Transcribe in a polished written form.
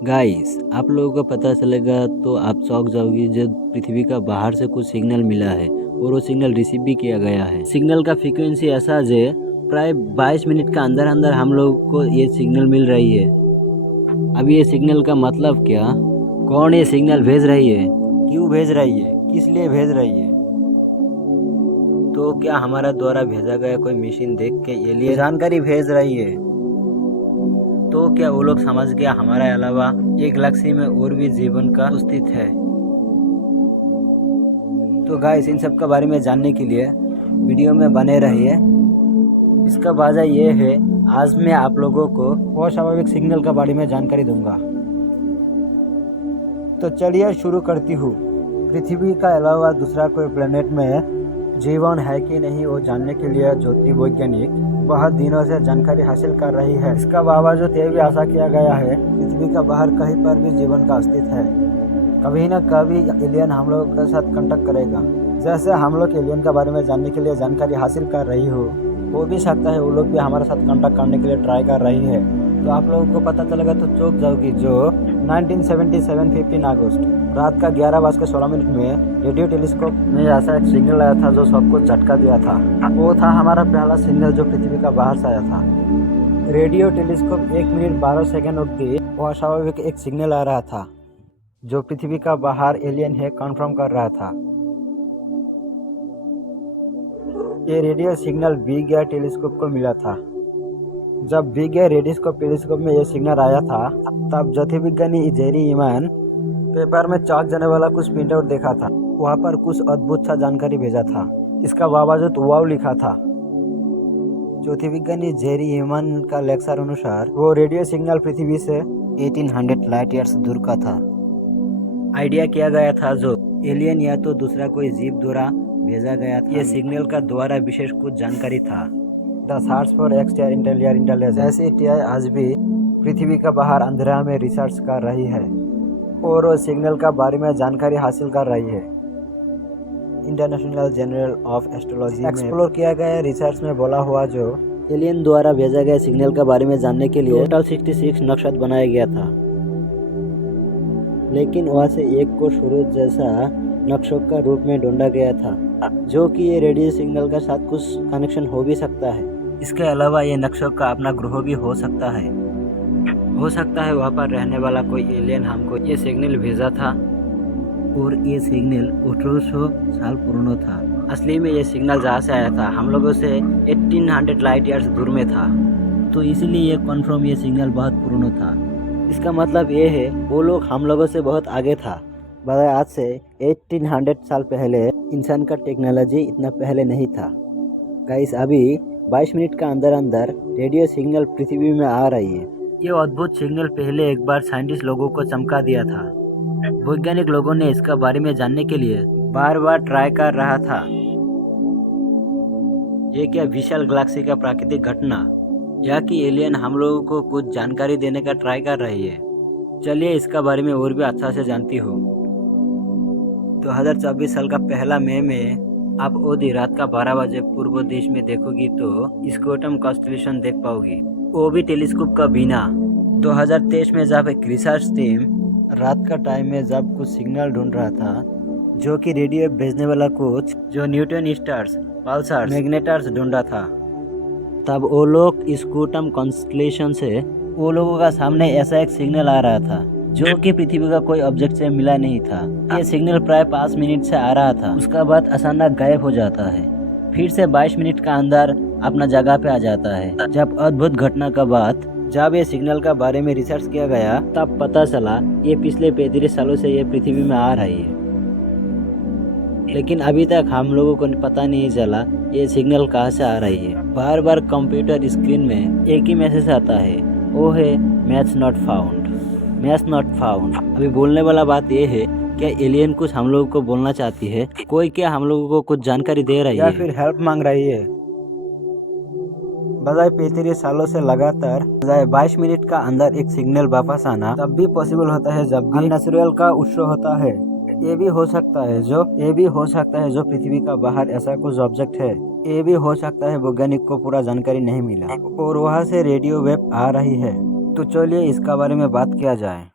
Guys, आप लोगों को पता चलेगा तो आप चौंक जाओगी जब पृथ्वी का बाहर से कुछ सिग्नल मिला है और वो सिग्नल रिसीव भी किया गया है। सिग्नल का फ्रीक्वेंसी ऐसा है प्राय 22 मिनट का अंदर अंदर हम लोगों को ये सिग्नल मिल रही है। अब ये सिग्नल का मतलब क्या, कौन ये सिग्नल भेज रही है, क्यों भेज रही है, किस लिए भेज रही है? तो क्या हमारा द्वारा भेजा गया कोई मशीन देख के एलियन जानकारी भेज रही है? तो क्या वो लोग समझ गया हमारे अलावा ये गैलेक्सी में और भी जीवन का अस्तित्व है? तो गाइस, इन सब के बारे में जानने के लिए वीडियो में बने रहिए। इसका वजह ये है, आज मैं आप लोगों को अस्वाभाविक सिग्नल के बारे में जानकारी दूंगा। तो चलिए शुरू करती हूँ। पृथ्वी का अलावा दूसरा कोई प्लेनेट में जीवन है कि नहीं वो जानने के लिए ज्योतिर्वैज्ञानिक बहुत दिनों से जानकारी हासिल कर रही है। इसका बावजूद ये भी आशा किया गया है पृथ्वी का बाहर कहीं पर भी जीवन का अस्तित्व है। कभी न कभी एलियन हम लोग के साथ कांटेक्ट करेगा। जैसे हम लोग एलियन के बारे में जानने के लिए जानकारी हासिल कर रही हो, हो भी सकता है वो लोग भी हमारे साथ कांटेक्ट करने के लिए ट्राई कर रही है। तो आप लोगों को पता चलेगा तो चौंक जाओगी। जो 1977 15 अगस्त रात का 11:16 में रेडियो टेलीस्कोप में ऐसा एक सिग्नल आया था जो सबको झटका दिया था। वो था हमारा पहला सिग्नल जो पृथ्वी का बाहर से आया था। रेडियो टेलीस्कोप 1 मिनट 12 सेकंड अवधि वो अस्वाभाविक एक सिग्नल आ रहा था जो पृथ्वी का बाहर एलियन है कंफर्म कर रहा था। ये radio signal big air telescope को मिला था। जब बिग एयर रेडियो टेलीस्कोप में यह सिग्नल आया था तब ज्योतिर्विज्ञानी जेरी ईमन पेपर में चाक जाने वाला कुछ प्रिंट आउट देखा था। वहाँ पर कुछ अद्भुत सा जानकारी भेजा था। इसका बावजूद वाव लिखा था। ज्योतिर्विज्ञानी जेरी ईमन का लेक्चर अनुसार वो रेडियो सिग्नल पृथ्वी से 1800 लाइट ईयर्स दूर का था। आइडिया किया गया था जो एलियन या तो दूसरा कोई जीव द्वारा भेजा गया था। ये सिग्नल का द्वारा विशेष कुछ जानकारी था। द सर्च फॉर एक्सट्राटेरेस्ट्रियल इंटेलिजेंस ऐसी टीआई आज भी पृथ्वी का बाहर अंधेरा में रिसर्च कर रही है और वो सिग्नल का बारे में जानकारी हासिल कर रही है। इंटरनेशनल जर्नल ऑफ एस्ट्रोलॉजी में एक्सप्लोर किया गया रिसर्च में बोला हुआ जो एलियन द्वारा भेजा गया सिग्नल के बारे में जानने के लिए टोटल 66 नक्शा बनाया गया था, लेकिन वहाँ से एक को शुरू जैसा नक्शों का रूप में ढूंढा गया था जो कि ये रेडियो सिग्नल के साथ कुछ कनेक्शन हो भी सकता है। इसके अलावा ये नक्शों का अपना ग्रह भी हो सकता है। वहाँ पर रहने वाला कोई एलियन हमको ये सिग्नल भेजा था और ये सिग्नल 1800 साल पुराना था। असली में ये सिग्नल जहाँ से आया था हम लोगों से 1800 लाइट ईयर्स दूर में था, तो इसीलिए ये कन्फर्म ये सिग्नल बहुत पुराना था। इसका मतलब ये है वो लोग हम लोगों से बहुत आगे था। बजाय आज से 1800 साल पहले इंसान का टेक्नोलॉजी इतना पहले नहीं था। गाइस, अभी 22 मिनट का अंदर अंदर रेडियो सिग्नल पृथ्वी में आ रही है। ये अद्भुत सिग्नल पहले एक बार साइंटिस्ट लोगों को चमका दिया था। वैज्ञानिक लोगों ने इसका बारे में जानने के लिए बार बार ट्राई कर रहा था। ये क्या विशाल गैलेक्सी का प्राकृतिक घटना या कि एलियन हम लोगों को कुछ जानकारी देने का ट्राई कर रही है? चलिए इसका बारे में और भी अच्छा से जानती हूँ। 2024 साल का पहला मई में आप ओदी रात का 12 बजे पूर्व दिश में देखोगी तो स्कोटम कॉन्स्टेलेशन देख पाओगी, वो भी टेलीस्कोप का बिना। 2023 में जब एक रिसर्च टीम रात का टाइम में जब कुछ सिग्नल ढूंढ रहा था जो कि रेडियो भेजने वाला कुछ जो न्यूटन स्टार्स, पल्सार्स, मैग्नेटार्स ढूंढा था, तब वो लोग स्कोटम कॉन्स्टेलेशन से वो लोगों का सामने ऐसा एक सिग्नल आ रहा था जो कि पृथ्वी का कोई ऑब्जेक्ट से मिला नहीं था। ये सिग्नल प्राय 5 मिनट से आ रहा था, उसका बाद अचानक गायब हो जाता है, फिर से 22 मिनट का अंदर अपना जगह पे आ जाता है। जब अद्भुत घटना का बाद जब ये सिग्नल का बारे में रिसर्च किया गया तब पता चला ये पिछले 35 सालों से ये पृथ्वी में आ रही है, लेकिन अभी तक हम लोगों को पता नहीं चला ये सिग्नल कहाँ से आ रही है। बार बार कंप्यूटर स्क्रीन में एक ही मैसेज आता है, वो है match not found, match not found. अभी बोलने वाला बात ये है, क्या एलियन कुछ हम लोगों को बोलना चाहती है? कोई क्या हम लोगों को कुछ जानकारी दे रही है या फिर हेल्प मांग रही है? बजाय 35 सालों से लगातार बजाय 22 मिनट का अंदर एक सिग्नल वापस आना तब भी पॉसिबल होता है जब भी नेचुरल का उत्सव होता है। ये भी हो सकता है जो पृथ्वी का बाहर ऐसा कुछ ऑब्जेक्ट है। ये भी हो सकता है वैज्ञानिक को पूरा जानकारी नहीं मिला और वहाँ से रेडियो वेव आ रही है। तो चलिए इसका बारे में बात किया जाए।